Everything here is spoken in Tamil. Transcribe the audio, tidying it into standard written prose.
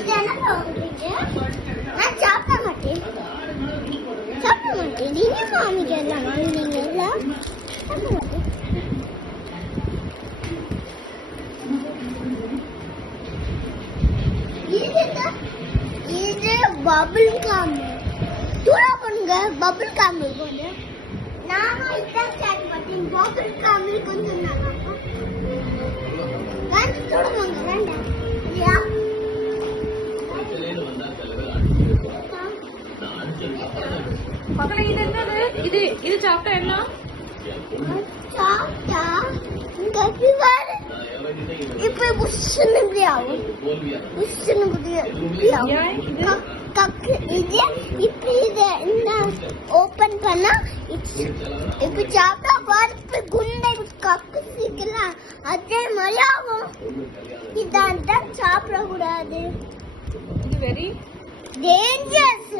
இது என்ன பண்ணுறீங்க? நான் சாப்பிட மாட்டேன். சாப்பிட மாட்டேன். நீங்க மாமிக்கு எல்லாம் வாங்கினீங்க எல்லாம் சாப்பிட மாட்டேன். இது பபிள் கம். தூரா பண்ணுங்க. பபிள் கம் போது நானும் இதான் ஸ்டார்ட் பண்ணேன். பபிள் கம் கொஞ்சம் நல்லா இருக்கும். தூர வாங்க வேண்டாம் இல்லையா? மகளே இது என்னது? இது சாப்பிட்டா என்ன? சாப்பிட்டா இங்க ஃபீவர் இப்ப புஷ்ஷுன்னு இப்படி ஆகும். புஷ்ஷுன்னு இப்படி ஆகும். கக்கு இது இப்படி இது என்ன ஓபன் பண்ணா இப்ப சாப்பிட்டா பருப்பு குண்டை கக்கு சீக்கலாம் அதே மாதிரி ஆகும். இதான் சாப்பிடக்கூடாது. இது வெரி டேஞ்சரஸ்.